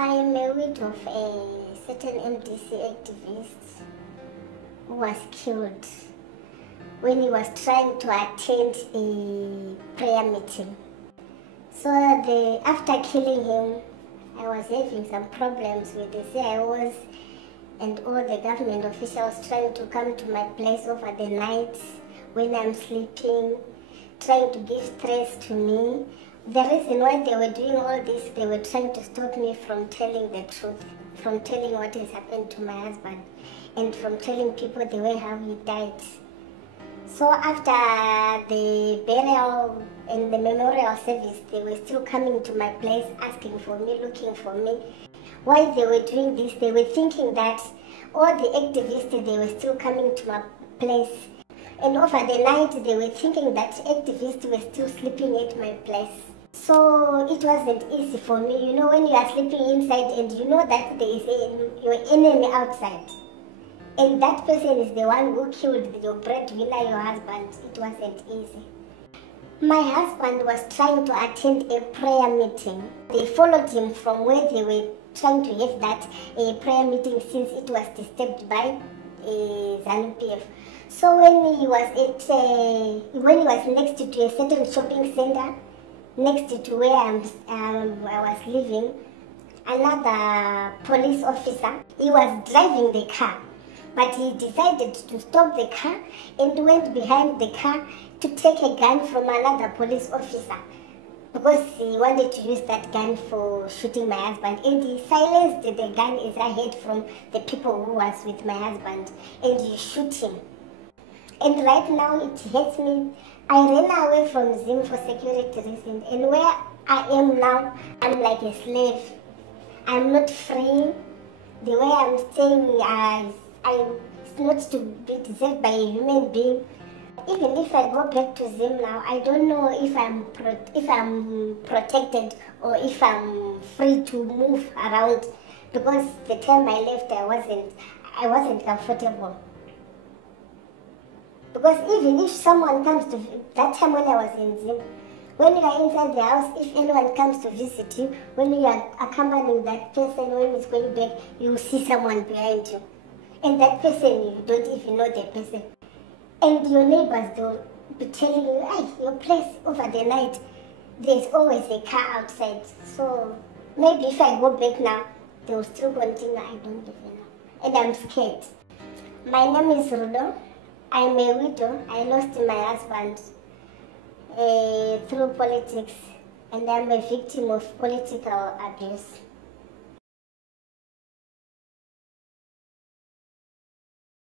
I am a widow of a certain MDC activist who was killed when he was trying to attend a prayer meeting. So after killing him, I was having some problems with the CIOs and all the government officials trying to come to my place over the night when I'm sleeping, trying to give stress to me. The reason why they were doing all this, they were trying to stop me from telling the truth, from telling what has happened to my husband, and from telling people the way how he died. So after the burial and the memorial service, they were still coming to my place, asking for me, looking for me. While they were doing this, they were thinking that all the activists, they were still coming to my place. And over the night, they were thinking that activists were still sleeping at my place. So it wasn't easy for me, you know, when you are sleeping inside and you know that there is your enemy outside. And that person is the one who killed your breadwinner, your husband. It wasn't easy. My husband was trying to attend a prayer meeting. They followed him from where they were trying to have that prayer meeting since it was disturbed by ZANU-PF. So when he was next to a certain shopping center, next to where I was living, another police officer, he was driving the car. But he decided to stop the car and went behind the car to take a gun from another police officer because he wanted to use that gun for shooting my husband. And he silenced the gun as I heard from the people who was with my husband, and he shoot him. And right now it hurts me. I ran away from Zim for security reasons, and where I am now, I'm like a slave. I'm not free. The way I'm staying, it's not to be deserved by a human being. Even if I go back to Zim now, I don't know if I'm protected or if I'm free to move around, because the time I left, I wasn't comfortable. Because even if someone comes to, that time when I was in Zim, when you are inside the house, if anyone comes to visit you, when you are accompanying that person, when he's going back, you will see someone behind you. And that person, you don't even know the person. And your neighbors, they'll be telling you, hey, your place over the night, there's always a car outside. So maybe if I go back now, they'll still continue, I don't even know. And I'm scared. My name is Rudo. I'm a widow. I lost my husband through politics, and I'm a victim of political abuse.